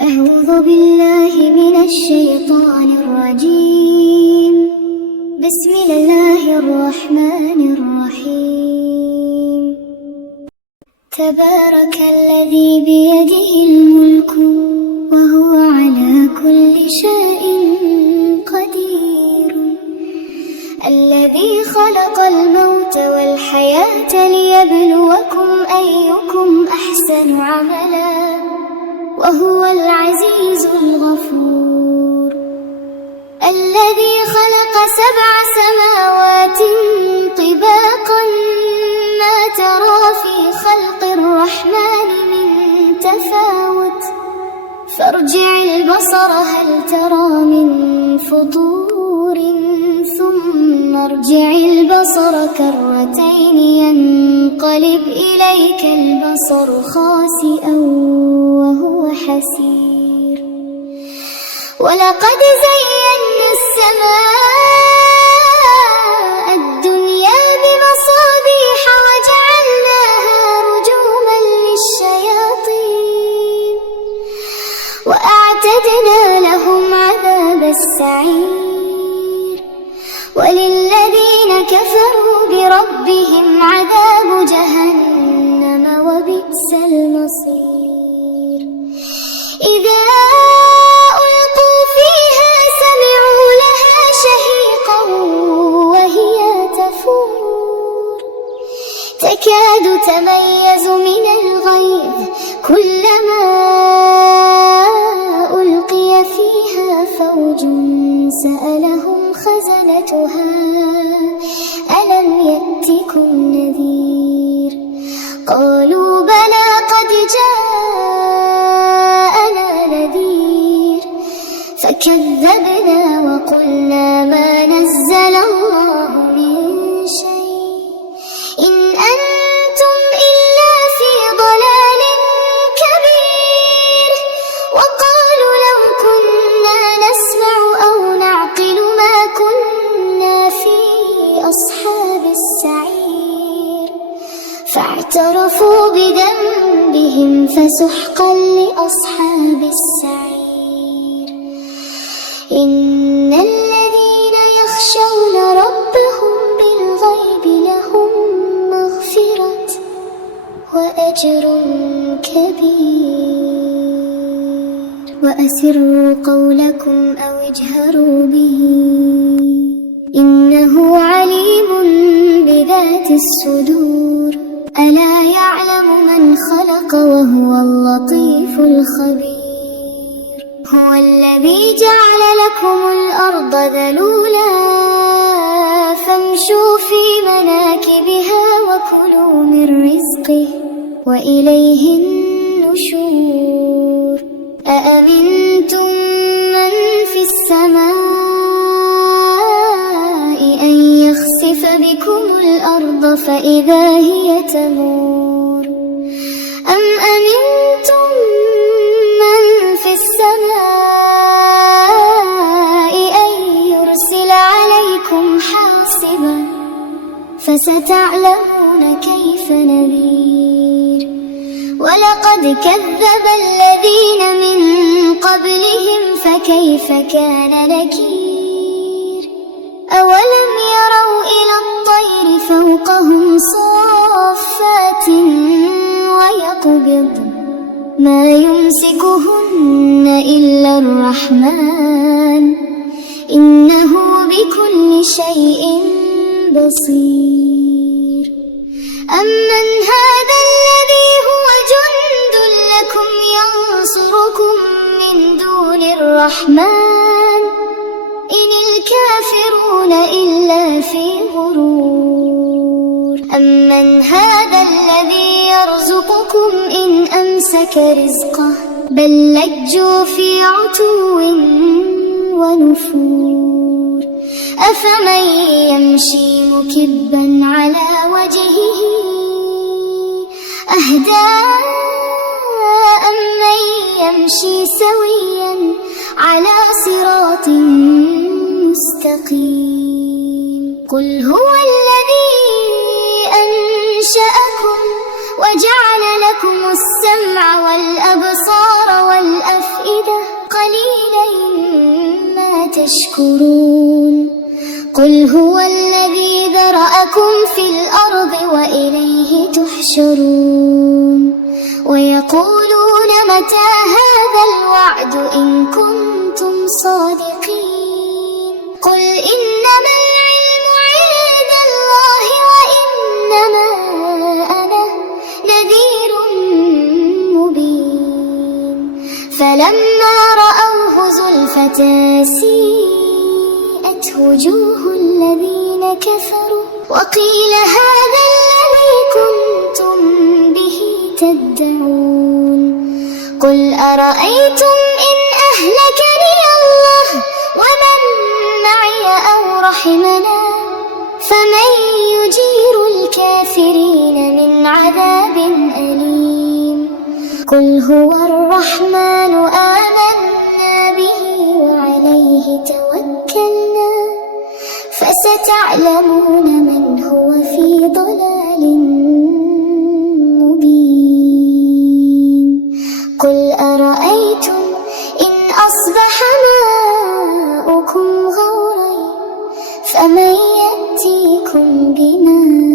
أعوذ بالله من الشيطان الرجيم. بسم الله الرحمن الرحيم. تبارك الذي بيده الملك وهو على كل شيء قدير، الذي خلق الموت والحياة ليبلوكم أيكم أحسن عملا وهو العزيز الغفور، الذي خلق 7 سماوات طباقا ما ترى في خلق الرحمن من تفاوت، فارجع البصر هل ترى من فطور، ثم ارجع البصر كرتين ينقلب إليك البصر خاسئا وهو حسير. ولقد زينا السماء الدنيا بمصابيح وجعلناها رجوما للشياطين وأعتدنا لهم عذاب السعير. وللذين كفروا بربهم عذاب جهنم وبئس المصير. إذا ألقوا فيها سمعوا لها شهيقا وهي تفور، تكاد تميز من الغيظ، كلما ألقي فيها فوج سألهم خزنتها ألم يأتكم نذير، قالوا بلى قد جاءنا نذير، فكذبنا وقلنا ما نزل الله من شيء إن أنتم إلا في ضلال كبير. وقالوا لو كنا نسمع أو نعقل ما كنا في أصحاب السعير، فاعترفوا بذنبهم فسحقا لأصحاب السعير. إن الذين يخشون ربهم بالغيب لهم مغفرة وأجر كبير. وأسروا قولكم أو اجهروا به إنه عليم بذات الصدور. ألا يعلم من خلق وهو اللطيف الخبير. هو الذي جعل لكم الأرض ذلولا فامشوا في مناكبها وكلوا من رزقه وإليه النشور. أأمنتم من في السماء أن يخسف بكم الأرض فإذا هي تمور، أم أمنتم من في السماء أن يرسل عليكم حاصبا فستعلمون كيف نذير. ولقد كذب الذين من قبلهم فكيف كان نكير. أولم يروا إلى الطير فوقهم صافات ويقبض ما يمسكهن إلا الرحمن إنه بكل شيء بصير. أمن هذا الذي هو جند لكم ينصركم من دون الرحمن إن الكافرون إلا في غرور. أمن هذا الذي يرزقكم إن أمسك رزقه بل لجوا في عتو ونفور. أفمن يمشي مكبا على وجهه أهدى أمن يمشي سويا على صراط مستقيم. قل هو الذي أنشأكم وجعل لكم السمع والأبصار والأفئدة تشكرون قل هو الذي ذرأكم في الأرض وإليه تحشرون ويقولون متى هذا الوعد إن كنتم صادقين قل إنما العلم عند الله وإنما أنا نذير مبين فلما رأوه زلفة سيئت وجوه الذين كفروا وقيل هذا الذي كنتم به تدعون قل أرأيتم إن أهلكني الله ومن معي أو رحمنا فمن يجير الكافرين من عذاب أليم قل هو الرحمن آمنا به وعليه توكلنا فستعلمون من هو في ضلال مبين قل أرأيتم إن أصبح ماؤكم غورا فمن يأتيكم بماء